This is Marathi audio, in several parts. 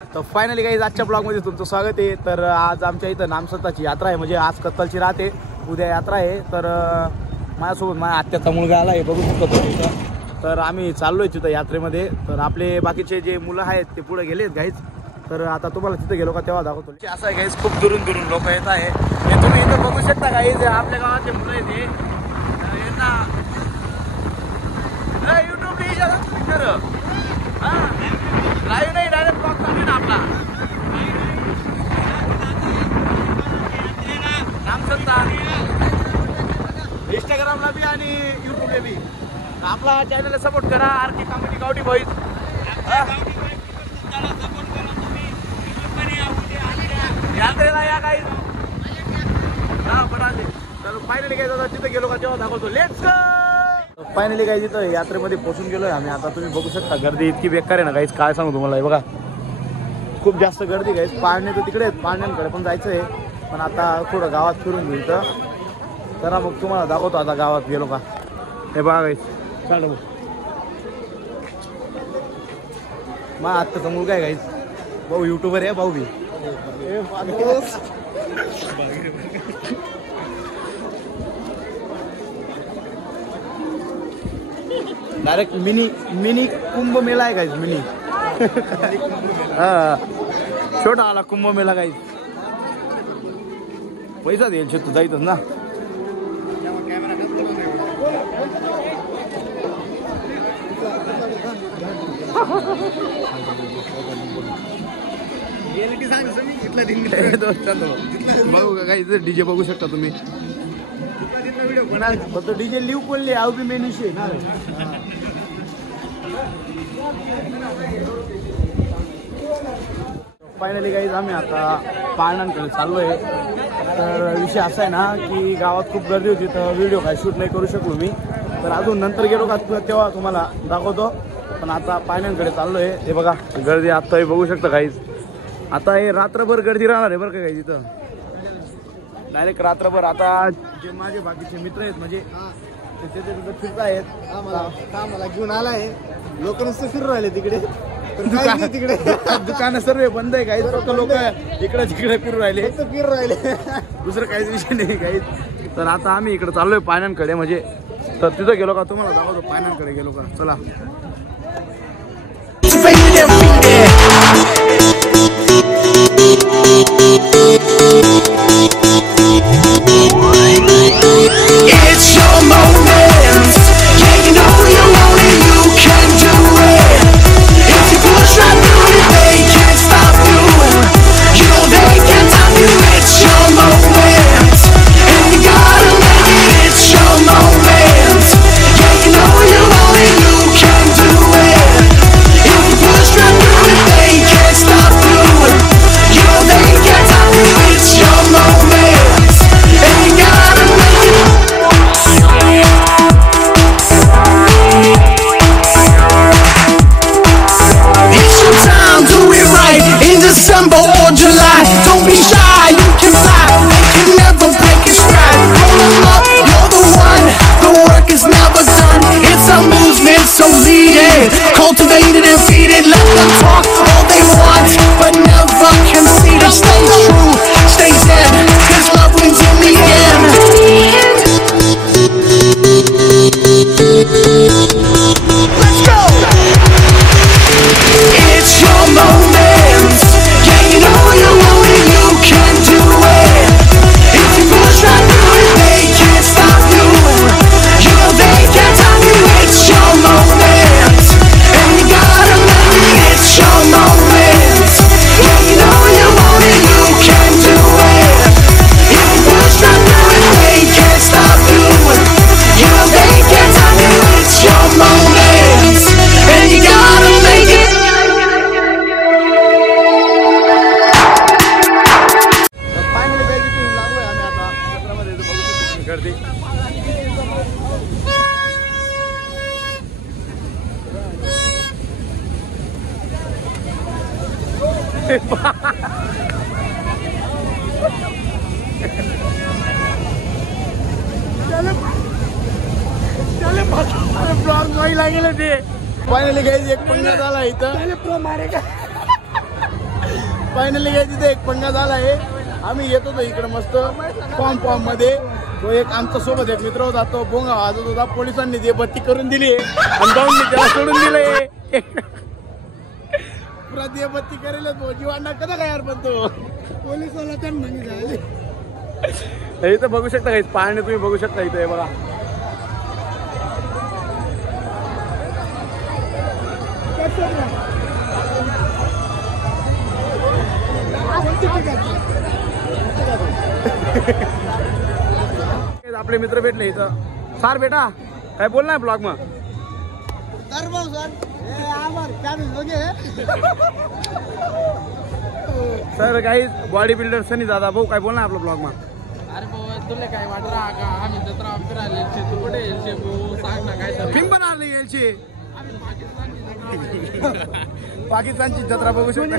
तर फायनली गाईज आजच्या ब्लॉगमध्ये तुमचं स्वागत आहे। तर आज आमच्या इथं नामसत्ताची यात्रा आहे, म्हणजे आज कत्तलची रात आहे, उद्या यात्रा आहे। तर माझ्यासोबत माझ्या आत्याचा मुलगा आला आहे, बघू शकतो तिथं। तर आम्ही चाललो आहे तिथं यात्रेमध्ये। तर आपले बाकीचे जे मुलं आहेत ते पुढे गेलेत गाईज। तर आता तुम्हाला तिथं गेलो का तेव्हा दाखवतो। असं आहे गाईज, खूप दुरून दुरून लोक येत आहे। हे तुम्ही इथं बघू शकता गाईज, आपल्या गावातले मुलं आहेत हे। यूट्यूब लाईव्ह नाही, डायरेक्ट ब्लॉग चालू ना आपला नामसत्ता इंस्टाग्रामला बी आणि यूट्यूबला बी। आपला चॅनलला सपोर्ट करा, आरके कॉमेडी गावठी बॉईज। यात्रेला या काही तर फायनली काय दादा तिथे गेलो का तेव्हा दाखवतो। Let's go. फायनली काय तिथं यात्रेमध्ये पोहोचून गेलोय आम्ही। आता तुम्ही बघू शकता गर्दी इतकी बेकार आहे ना गाईज, काय सांगू तुम्हाला। हे बघा खूप जास्त गर्दी गाईज। पाळणे तर तिकडे आहेत, पाळण्यांकडे पण जायचं आहे, पण आता थोडं गावात फिरून घेऊ इथं। तर मग तुम्हाला दाखवतो आता गावात गेलो का। हे बघा गाईज, चाल मा आत्ताचा मुलगा आहे गाईज, भाऊ युट्यूबर आहे भाऊ बी। डायरेक्ट मिनी कुंभ मेला आहे गाईज, मिनी हा छोटा आला कुंभ मेला गाईज। पैसा द्यायचे तू जायचं ना। बघू का काही डीजे बघू शकता तुम्ही। फक्त डीजे लिव बोलले आव बी मेन विषय ना। फायनली गाईज आम्ही आता पाळण्यांकडे चाललोय। तर विषय असा आहे ना की गावात खूप गर्दी होती, तर व्हिडिओ काय शूट नाही करू शकलो मी। तर अजून नंतर गेलो का तेव्हा तुम्हाला दाखवतो, पण आता पाळण्यांकडे चाललोय। हे बघा गर्दी आता बघू शकता गाईज। आता हे रात्रभर गर्दी राहणार आहे बरं का गाईज इथं, डायरेक्ट रात्रभर। आता जे माझे बाकीचे मित्र आहेत म्हणजे ते तिथं फिरत आहेत, मला घेऊन आलाय। लोक नुसतं फिरून राहिले तिकडे, तिकडे दुकानं सर्व बंद आहे काही, फक्त लोक इकडे तिकडे फिरून राहिले, दुसरं काहीच विषय नाही काही। तर आता आम्ही इकडे चाललोय पाण्यांकडे, म्हणजे तर तिथं गेलो का तुम्हाला दाखवतो। पाण्यांकडे गेलो का चला। It's your moment. Yeah, you know you want it, you can do it. If you push right through it, they can't stop you. You know they can't stop you. It's your moment, and you gotta make it. It's your moment. Yeah, you know you want it, you can do it. If you push right through it, they can't stop you. You know they can't stop you. It's your moment, and you gotta make it. It's your time, do it right in December or July. Don't be shy, you can fly. They can never break your stride. Roll 'em up, you're the one. The work is never done. It's a movement, so lead it. Cultivate it and feed it. Let them talk all they want, but never concede it. Stay true, stay dead, 'cause love wins in the end. Let's go! It's your moment. Yeah, you know you want it, you can do it. If you push right through it, they can't stop you. You know they can't stop you. It's your moment, and you gotta make it. It's your moment. Yeah, you know you want it, you can do it. If you push right through it, they can't stop you. You know they can't stop you. It's your moment, and you gotta make it. Finally guys इथे लागलोय आम्ही आता यात्रामध्ये, बघू शकतो गर्दी। ब्लॉग नाही लागेल ते। फायनली गाईज एक पंगा झाला इथं। फायनली काय तिथे एक पंगा झाला आहे. आम्ही येत होतो इकडे मस्त फॉर्म मध्ये. तो एक आमच्या सोबत एक मित्र होता, तो बोंगा वाजत होता. पोलिसांनी ते बत्ती करून दिली आणि जाऊन त्याला सोडून दिलंय. पुरा ते बत्ती करेल जीवांना कदा काय यार, पण तो पोलिसवाला त्यांनी झाले. इथं बघू शकता काही पाणी, तुम्ही बघू शकता इथे बघा. आपले मित्र भेटले इथं. सार बेटा काय बोलणार ब्लॉग मग? सर काही बॉडी बिल्डर सनी दादा भाऊ काय बोलणार आपलं ब्लॉग मग? अरे भाऊ तुला काय वाटत राहा का आम्ही जत्रा फिरायला तू कुठे यायचे भाऊ सांग ना काय फिल्म बनवणार यायची. पाकिस्तानची जत्रा बघू शकता.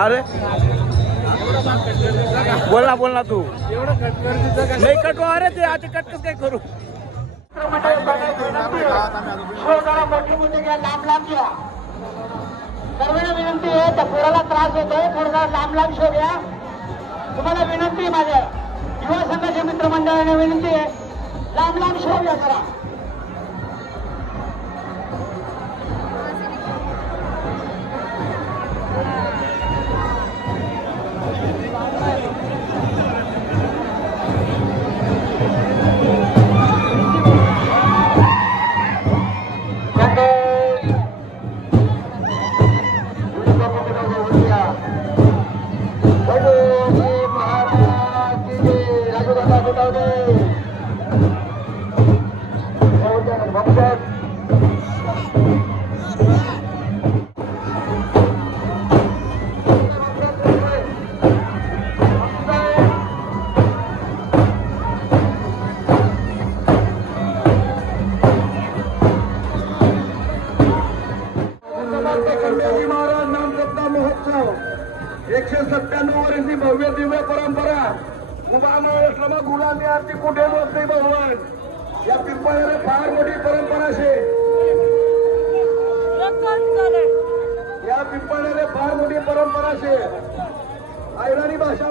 अरे बोल ना तू. नाही कटवा. अरे ते आता कटकस काय करू. सर्वांना विनंती आहे, त्या पोराला त्रास होतोय, थोडासा लांब शो घ्या. तुम्हाला विनंती आहे, माझ्या युवा संघाच्या मित्रमंडळाने विनंती आहे, लांब शो घ्या जरा. महाराज नामसत्ता महोत्सव 197 वर्षी भव्य दिव्य परंपरा. उभा मग गुलामी आरती कुठे नसते भगवान. या पिंपळाला फार मोठी परंपरा शे. या पिंपळाला फार मोठी परंपरा शे. आयराणी भाषा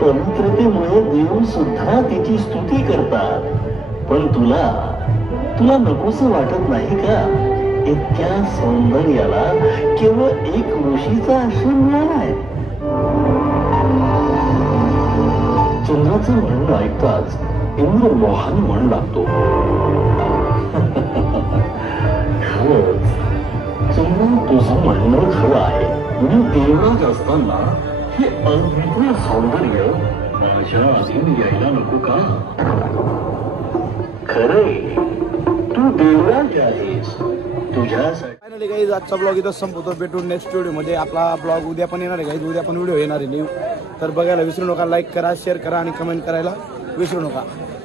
पवित्रतेमुळे देव सुद्धा तिची स्तुती करतात. पण तुला नकोसं वाटत नाही का? इतक्या सौंदर्याला केवळ एक ऋषीचा आश्रम मिळालाय. चंद्राचं म्हणणं ऐकताच इंद्रमोहन म्हण लागतो. खरंच चंदन, तुझं म्हणणं खरं आहे. मी देवराज असताना हे अद्वितीय सौंदर्य माझ्या अधीन यायला नको का? खरे तू देवराज आहेस. तुझ्यासाठी फायनली काही आजचा ब्लॉग इथं संपवतो. भेटून नेक्स्ट व्हिडिओमध्ये. आपला ब्लॉग उद्या पण येणार आहे काही, उद्या पण व्हिडिओ येणार आहे न्यू. तर बघायला विसरू नका. लाईक करा, शेअर करा आणि कमेंट करायला विसरू नका.